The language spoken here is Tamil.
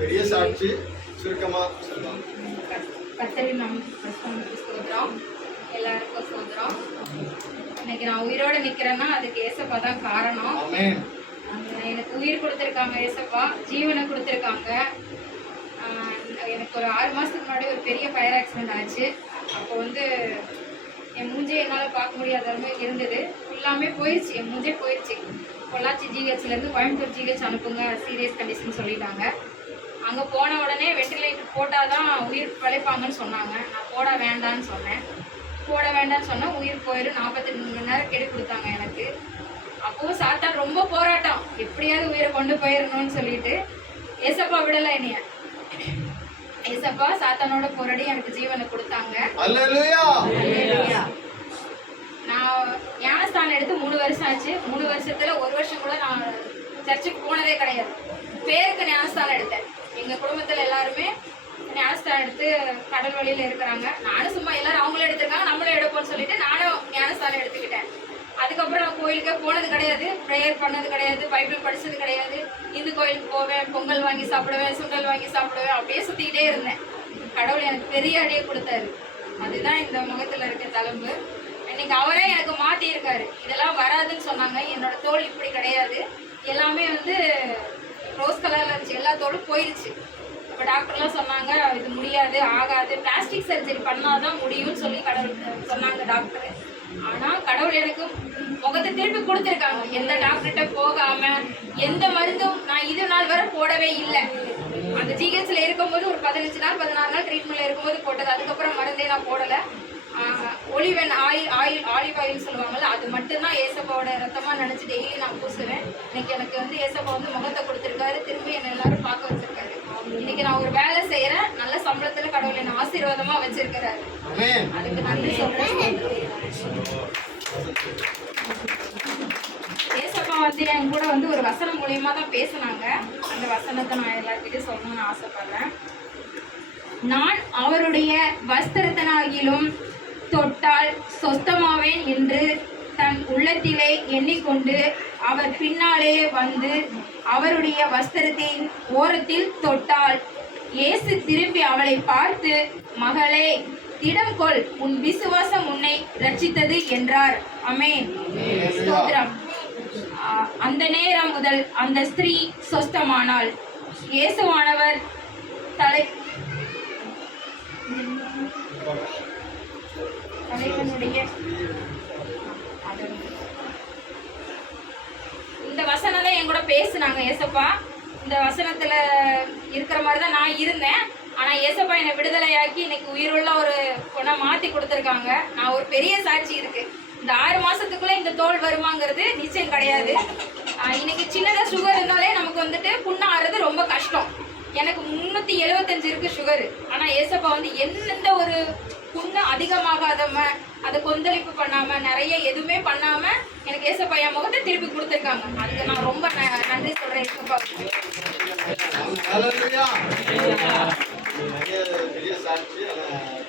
பெரிய சாட்சி சுருக்கமா சொல்லுவாங்க. கர்த்தரின் நாமத்துக்கு ஸ்தோத்திரம். எல்லாருக்கும் ஸ்தோத்திரம். இன்னைக்கு நான் உயிரோட நிக்கிறேன்னா அதுக்கு ஏசப்பா தான் காரணம். எனக்கு உயிர் கொடுத்துருக்காங்க ஏசப்பா, ஜீவனை கொடுத்துருக்காங்க. எனக்கு ஒரு 6 மாதத்துக்கு முன்னாடி ஒரு பெரிய ஃபயர் ஆக்சிடென்ட் ஆச்சு. அப்போ என் மூஞ்சே என்னால் பார்க்க முடியாத மாதிரி இருந்தது. ஃபுல்லாமே போயிடுச்சு, என் மூஞ்சே போயிடுச்சு. பொள்ளாச்சி ஜிஹெச்லேருந்து கோயம்புத்தூர் ஜிஹெச் அனுப்புங்க, சீரியஸ் கண்டிஷன் சொல்லிட்டாங்க. அங்கே போன உடனே வெண்டிலேட்டர் போட்டால் தான் உயிர் பிழைப்பாங்கன்னு சொன்னாங்க. நான் போட வேண்டான்னு சொன்னேன். போட வேண்டாம்னு சொன்னால் உயிர் போயிடும், 42 மணி நேரம் கெடு கொடுத்தாங்க எனக்கு. அப்போது சாத்தான் ரொம்ப போராட்டம், எப்படியாவது உயிரை கொண்டு போயிடணும்னு சொல்லிட்டு ஏசப்பா விடலை என்னைய. ஏசப்பா சாத்தானோட போராடி எனக்கு ஜீவனை கொடுத்தாங்க. நான் ஞானஸ்தானம் எடுத்து 3 வருஷம் ஆச்சு. 3 வருஷத்துல 1 வருஷம் கூட நான் சர்ச்சுக்கு போனதே கிடையாது. பேருக்கு ஞானஸ்தானம் எடுத்தேன். எங்க குடும்பத்துல எல்லாருமே ஞானஸ்தானம் எடுத்து கடல் வழியில இருக்கிறாங்க. நானும் சும்மா எல்லாரும் அவங்களும் எடுத்திருக்காங்க, நம்மளும் எடுப்போம்னு சொல்லிட்டு நானும் ஞானஸ்தானம் எடுத்துக்கிட்டேன். அதுக்கப்புறம் நான் கோயிலுக்கே போனது கிடையாது, ப்ரேயர் பண்ணது கிடையாது, பைபிள் படிச்சது கிடையாது. இந்து கோயிலுக்கு போவேன், பொங்கல் வாங்கி சாப்பிடுவேன், சுண்டல் வாங்கி சாப்பிடுவேன், அப்படியே சுத்திக்கிட்டே இருந்தேன். கடவுள் எனக்கு பெரிய அடியை கொடுத்தாரு. அதுதான் இந்த முகத்துல இருக்க தழும்பு. இன்னைக்கு அவரே எனக்கு மாத்தி இருக்காரு. இதெல்லாம் வராதுன்னு சொன்னாங்க. என்னோட தோல் இப்படி கிடையாது, எல்லாமே ரோஸ் கலர்ல இருந்துச்சு, எல்லா தோலும் போயிடுச்சு. இப்போ டாக்டர்லாம் சொன்னாங்க இது முடியாது, ஆகாது, பிளாஸ்டிக் சர்ஜரி பண்ணாதான் முடியும்னு சொல்லி கடவுள் சொன்னாங்க டாக்டர். ஆனால் கடவுள் எனக்கு முகத்தை திருப்பி கொடுத்துருக்காங்க. எந்த டாக்டர்கிட்ட போகாம எந்த மருந்தும் நான் இது நாள் வரை போடவே இல்லை. அந்த ஜிஹெச்ல இருக்கும்போது ஒரு 15 நாள் 16 நாள் ட்ரீட்மெண்ட்ல இருக்கும்போது போட்டது. அதுக்கப்புறம் மருந்தே நான் போடலை. ஒலிவ் ஆலிவ் ஆயில் சொல்லுவாங்கல்ல, அது மட்டும்தான் ஏசப்பாவோட ரத்தமா நினைச்சு டெய்லி நான் பூசுவேன். இன்னைக்கு எனக்கு ஏசப்பா முகத்தை கொடுத்துருக்காரு, திரும்பி என்னை எல்லாரும் பார்க்க வச்சிருக்காரு. இன்னைக்கு நான் ஒரு வேலை செய்யறேன், நல்ல சம்பளத்துல கடவுள் என்ன ஆசீர்வாதமா வச்சிருக்கிறாரு. அதுக்கு நன்றி சொல்றேன். ஏசப்பா என் கூட ஒரு வசனம் மூலியமா தான் பேசினாங்க. அந்த வசனத்தை நான் எல்லார்கிட்டையும் சொல்லணும்னு ஆசைப்படுறேன். நான் அவருடைய வஸ்திரத்தினாகிலும் தொட்டால் சொஸ்தமாவேன் என்று தன் உள்ளத்திலே எண்ணிக்கொண்டு அவர் பின்னாலே வந்து அவருடைய வஸ்திரத்தின் ஓரத்தில் தொட்டாள். இயேசு திரும்பி அவளை பார்த்து, மகளே, திடம் கொள், உன் விசுவாசம் உன்னை ரட்சித்தது என்றார். ஆமென். ஸ்தோத்திரம். அந்த நேரம் முதல் அந்த ஸ்திரீ சொஸ்தமானாள். இயேசுவானவர் தலைவனுடைய இந்த வசனம் தான் என் கூட பேசுனாங்க ஏசப்பா. இந்த வசனத்துல இருக்கிற மாதிரி தான் நான் இருந்தேன். ஆனா ஏசப்பா என்னை விடுதலையாக்கி இன்னைக்கு உயிருள்ள ஒரு பொண்ணை மாத்தி கொடுத்துருக்காங்க. நான் ஒரு பெரிய சாட்சி இருக்கு. இந்த 6 மாசத்துக்குள்ள இந்த தோல் வருமாங்கிறது நிச்சயம் கிடையாது. இன்னைக்கு சின்னதா சுகர் இருந்தாலே நமக்கு புண்ணு ஆறுறது ரொம்ப கஷ்டம். எனக்கு 375 இருக்கு சுகரு. ஆனா ஏசப்பா எந்த ஒரு புண்ணு அதிகமாகாதம, அதை கொந்தளிப்பு பண்ணாம, நிறைய எதுவுமே பண்ணாம எனக்கு ஏசப்பா என் முகத்தை திருப்பி கொடுத்துருக்காங்க. அதுக்கு நான் ரொம்ப நன்றி சொல்றேன் ஏசப்பா.